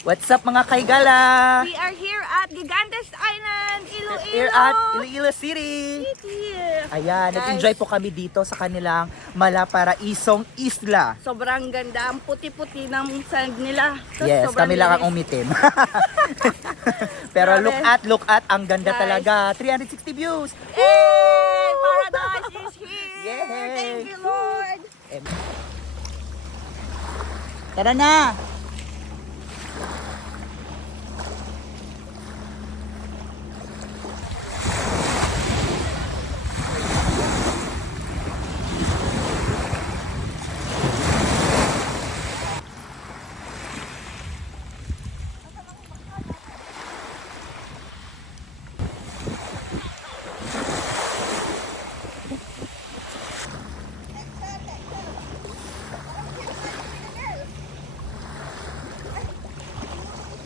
What's up mga kaigala? We are here at Gigantes Island, Here Iloilo at Iloilo City. City. Ayan, Guys. nag-enjoy po kami dito sa kanilang Malaparaisong Isla. Sobrang ganda, ang puti-puti ng sand nila. Tapos Yes, sobrang kami lang ang linis. umitim. Pero Grabe. look at, ang ganda Guys. talaga. 360 views. Yay! Paradise is here! Yay! Thank you, Lord! Tara na!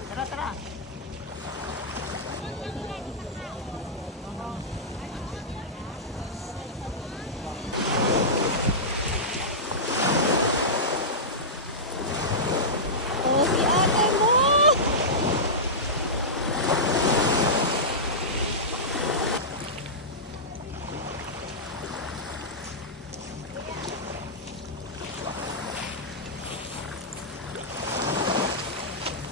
Tara, tara!